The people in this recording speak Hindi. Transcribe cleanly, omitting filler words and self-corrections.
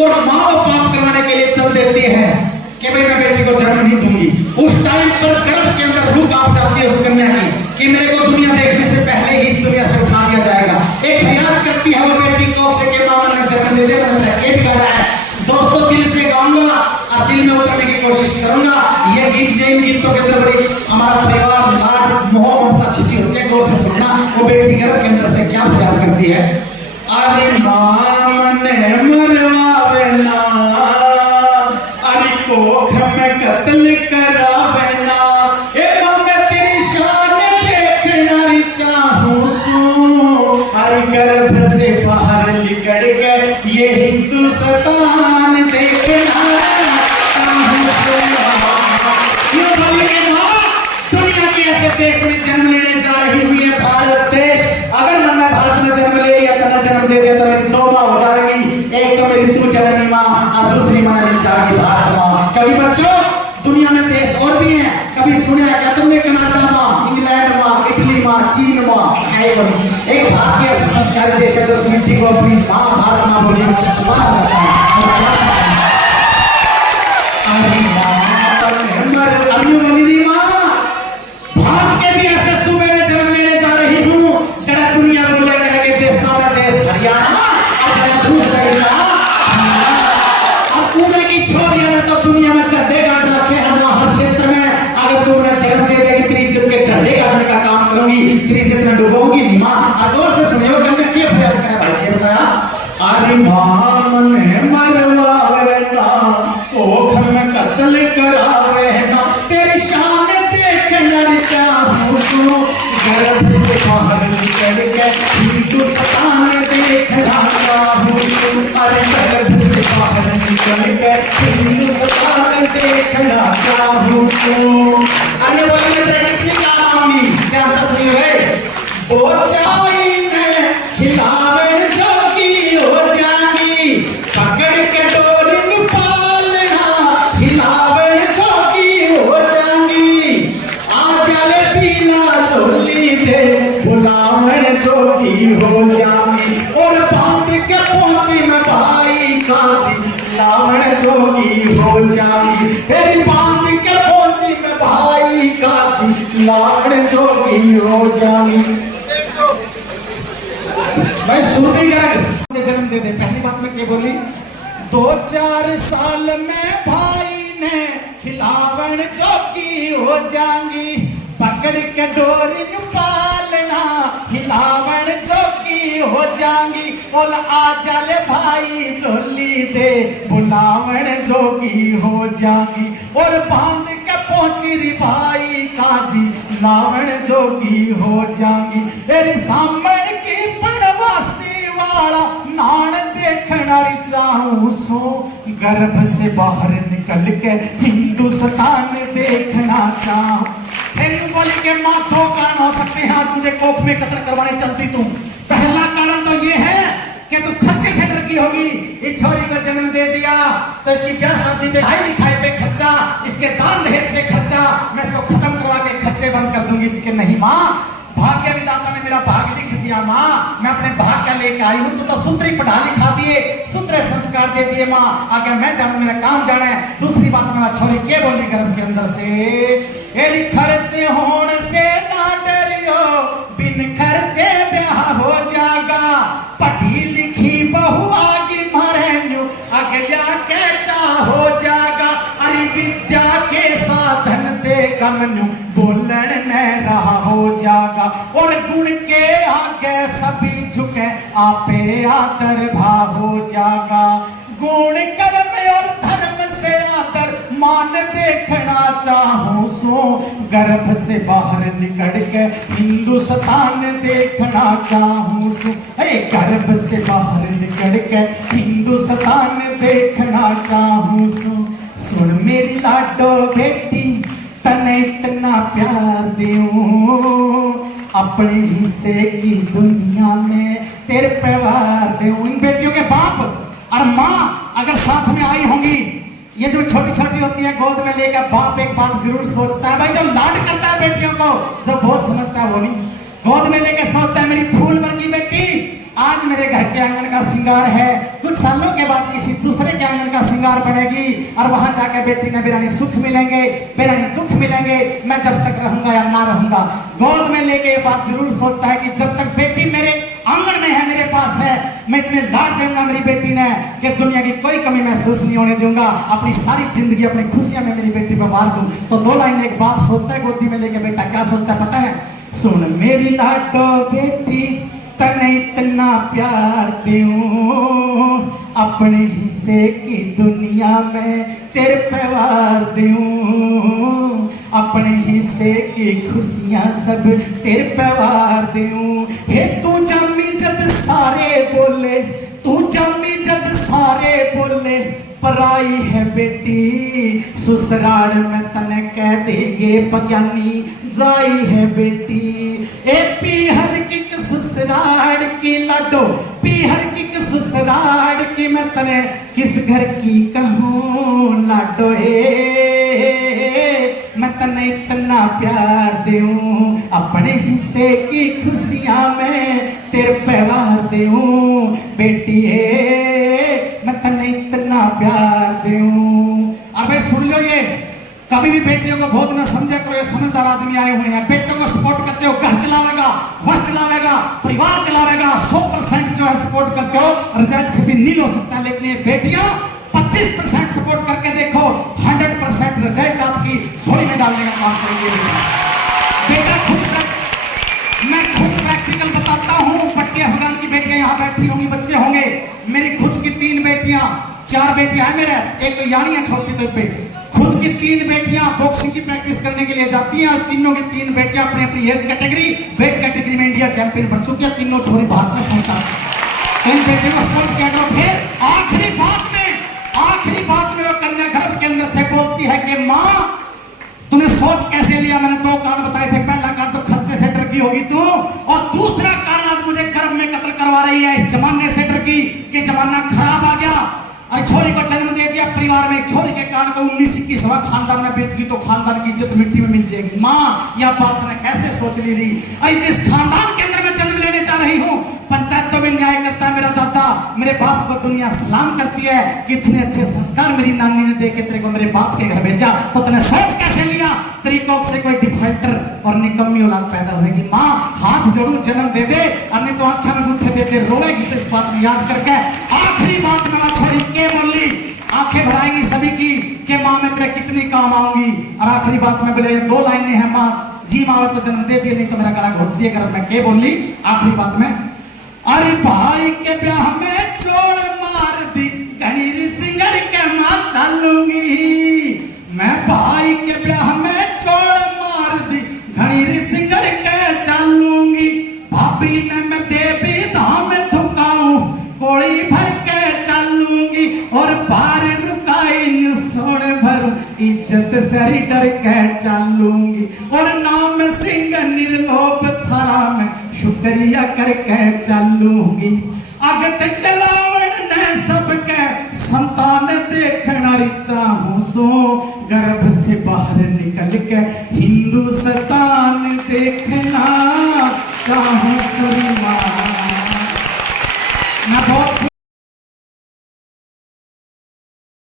और माँ वो पाप करवाने के लिए चल देती है कि भाई मैं बेटी को जन्म नहीं दूंगी। उस टाइम पर गर्भ के अंदर रूह कांप जाती है उस कन्या की कि मेरे को दुनिया देखने से पहले ही इस दुनिया से उठा दिया जाएगा। एक फरियाद करती है वो बेटी कोख से कि मामा ने जन्म दे दे, मैंने तरक्की बिगाड़ा है। दोस्तों दिल से गाऊंगा और दिल में उतरने की कोशिश करूंगा। ये गीत जैन गीतों के अंदर बड़ी हमारा परिवार लाड मोह ममता छिपी होती है, गौर से सुनना। वो बेटी गर्भ के अंदर से क्या फरियाद करती है, अरे मां ने मरवावे ना, अरे कोख में कत्ल करावे ना, ए मां मैं तेरी शान देखना चाहूं सू, अरे गर्भ से बाहर निकल गए ये हिंदुस्तान देखना चाहूं सू। ये बोली के मां दुनिया के ऐसे देश में जन्म लेने जा रही हुई है भारत देश। अगर मैंने भारत में जन्म ले लिया, तना जन्म दे दिया तो मेरी दो माँ हो जाएगी, एक तो मेरी तू जननी माँ और दूसरी माँ मिल जाएगी भारत माँ। कभी बच्चों दुनिया में देश और भी हैं, कभी सुना क्या तुमने कनाडा माँ, इंग्लैंड माँ, इटली माँ, चीन माँ है। एक भारतीय ऐसा संस्कारी देश है जो स्मृति को अपनी माँ भारत माँ बोली में चकमा जाता है। भारत के भी ऐसे सूबे में जन्म लेने जा रही हूँ जरा दुनिया बोलिया करेंगे देशों में देश हरियाणा और जरा दूध देगा और कूड़े की छोरियां ने तो दुनिया में झंडे गाड़ रखे हैं हर क्षेत्र में। अगर तुमने जन्म दे देगी तेरी इज्जत के झंडे गाड़ने का काम करूंगी, तेरी इज्जत में डुबोगी नहीं माँ। और गौर से सुनिए गंगा क्या प्रयास करा भाई ये बताया, अरे मां ने मरवावे ना, कोख में कत्ल करावे ना, तेरी शान देखना चाहूं सू, गर्भ से बाहर निकल के हिंदुस्तान देखना चाहूं सू, अरे गर्भ से बाहर निकल के हिंदुस्तान देखना चाहूं सू। अन्य बोलने में कितनी काम आऊंगी क्या हम तस्वीर है, दो चाई में खिलावन जोगी हो जाएगी, पकड़ के डोरी पालना हिलावन जोगी हो जाएगी, आ जाले पीला झोली दे बुलावन जोगी हो जाएगी, और बांध के पहुंची में भाई काजी लावन जोगी हो जाएगी, तेरी बांध के पहुंची में भाई काजी लावन जोगी हो जाएगी। मैं सुनी मुझे जन्म दे दे। पहली बात मैं क्या बोली, 2-4 साल में भाई ने खिलावन जोगी हो जाएंगी, पकड़ के डोरी पालना हिलावन जोगी हो जाएंगी, बोल आ जाले भाई झोली दे बुलावन जोगी हो जाएंगी, और बांध के पहुंची री भाई काजी लावन जोगी हो जाएंगी, तेरी सामन की पड़वासी वाला नान देखना चाहूं सो, गर्भ से बाहर निकल के हिंदुस्तान देखना चाहूं। फिर बोली के मां दो कारण हो सकते हैं आज मुझे कोख में कत्ल करवाने चलती तुम। पहला कारण तो ये है कि तू खर्चे से डर की होगी, इस छोरी को जन्म दे दिया तो इसकी ब्याह शादी पे पढ़ाई लिखाई पे खर्चा, इसके दान दहेज पे खर्चा, मैं इसको खत्म करवा के खर्चे बंद कर दूंगी। कि नहीं माँ, भाग्य विधाता ने मेरा भाग्य लिख दिया माँ, मैं अपने भाग्य लेके आई हूँ, तो सुंदरी पढ़ा लिखा दिए, सुंदर संस्कार दे दिए माँ, आगे मैं जानू मेरा काम जाना है। दूसरी बात मैं छोरी के बोली गर्भ के अंदर से, एरी खर्चे होने से ना डरियो, बिन खर्चे ब्याह हो जाएगा, पढ़ी लिखी बहू आगे मरेन्यू अगला के चाह हो जाएगा, अरे विद्या के साधन दे कमन्यू बोलन न रहा हो जाएगा, और गुण के आगे सभी झुके आपे आदर भा हो जाएगा, गुण कर्म और धर्म से आदर मान देखना चाहूं सो, गर्भ से बाहर निकल के हिंदुस्तान देखना चाहूं सो, गर्भ से बाहर निकल के हिंदुस्तान देखना चाहूं सो। सुन मेरी लाडो बेटी तने इतना प्यार दूं, अपने हिस्से की दुनिया में तेरे पे वार दूं। इन बेटियों के बाप और माँ अगर साथ में आई होंगी, ये जो छोटी छोटी होती है गोद में लेकर बाप एक बात जरूर सोचता है, भाई जो लाड करता है बेटियों को, जो बहुत समझता है वो नहीं, गोद में लेकर सोचता है मेरी फूल वर्गी बेटी, आज मेरे घर के आंगन का श्रृंगार है, कुछ सालों के बाद किसी दूसरे के आंगन का श्रृंगार बनेगी और वहां जाकर बेटी ने बिरानी सुख मिलेंगे, बिरानी दुख मिलेंगे। मैं जब तक रहूंगा या ना रहूंगा, गोद में लेके ये बात जरूर सोचता है कि जब तक बेटी मेरे आंगन में है, मेरे पास है, मैं इतने लाड दूंगा मेरी बेटी ने कि दुनिया की कोई कमी महसूस नहीं होने दूंगा। अपनी सारी जिंदगी अपनी खुशियां में मेरी बेटी पर वार दूं। तो दो लाइन एक बाप सोचता है गोदी में लेके, बेटा क्या सोचता है पता है? सुन मेरी लाडो बेटी तने इतना प्यार दूं, अपने हिस्से की दुनिया में तेरे पे वार दूं, अपने हिस्से की खुशियां सब तेरे पे वार दूं। हे तू जामी जद सारे बोले, तू जामी जद सारे बोले, पराई है बेटी ससुराल में तने कह देंगे बज्ञानी जाई है बेटी। ए पीहर की ससुराल की लाडो, पीहर की ससुराल की मैं तने किस घर की कहूँ लाडो, मैं तने इतना प्यार दूं, अपने हिस्से की खुशियां में तेरे पे वार दूं बेटी मैं तने इतना प्यार दूं। और भाई सुन लो, ये कभी भी बेटियों को बहुत ना समझा करो, ये समझदार आदमी आए हुए हैं। बेटियों को सपोर्ट करते हो, घर चलावेगा, वश चलावेगा, परिवार चलावेगा, 100% जो है सपोर्ट करते हो, रिजल्ट फिर भी नील हो सकता है। लेकिन ये बेटियां 25% सपोर्ट करके देखो, 100% रिजल्ट आपकी झोली में डालने का काम करेंगे। बेटा मैं खुद प्रैक्टिकल बताता हूँ। पट्टी अफगान की बेटियां यहाँ बैठी होंगी, बच्चे होंगे। मेरी खुद की 3 बेटियां, 4 बेटियां हैं मेरे, एक तो यानी है छोटी तौर पे। खुद की 3 बेटियां बॉक्सिंग की प्रैक्टिस करने के लिए जाती हैं। तीनों की 3 बेटियां अपनी अपनी एज कैटेगरी, वेट कैटेगरी में इंडिया चैंपियन बन चुकी है। तीनों छोरी भारत में पहुंचा। इन बेटियों को सपोर्ट किया करो। फिर आखिरी बात में वो कन्या गर्भ के अंदर से बोलती है कि माँ तूने सोच कैसे लिया? मैंने 2 कारण बताए थे। पहला कारण तो खर्चे से डर की होगी तू, और दूसरा कारण आज मुझे गर्भ में कत्ल करवा रही है इस जमाने से डर की कि जमाना खराब आ गया। अरे छोरी को जन्म दे दिया परिवार में, छोरी के कारण को 19-21 खानदान में बीत गई तो खानदान की इज्जत मिट्टी में मिल जाएगी। माँ यह बात तूने कैसे सोच ली रही? अरे जिस खानदान के अंदर मैं जन्म लेने जा रही हूँ, पंचायतों में न्याय करता है मेरा दादा, मेरे बाप को दुनिया सलाम करती है कि इतने अच्छे संस्कार मेरी नानी ने दे के तेरे को मेरे बाप के घर भेजा, तो तूने सोच कैसे लिया? तेरी कोख से कोई डिफॉल्टर और निकम्मी औलाद पैदा होगी। माँ हाथ जोड़ू जन्म दे दे, और नहीं तो आंखें में गुट्ठे दे दे, रोएगी तो इस बात में याद करके। आखिरी बात में छोड़ी के बोली, आंखें भराएंगी सभी की कि माँ मैं तेरे कितनी काम आऊंगी। और आखिरी बात में बोले 2 लाइनें हैं, माँ जी माँ तो जन्म दे दिए, नहीं तो मेरा गला घोट दिए। अगर मैं के बोली आखिरी बात में, अरे भाई के ब्याह में चोड़ मार दी गणीर सिंगर के माँ चलूंगी, मैं भाई के ब्याह में चोड़ मार दी गणीर सिंगर के चलूंगी। भाभी ने मैं देवी धाम धुकाऊं, कोड़ी भर के चलूंगी, और बार रुकाई सोन भरूं, इज्जत सरी डर के चलूंगी, और नाम सिंह निर्लोभ थारा में शुक्रिया करके चलूंगी। अगत चलावन ने सबके संतान देखना चाहूं, सो गर्भ से बाहर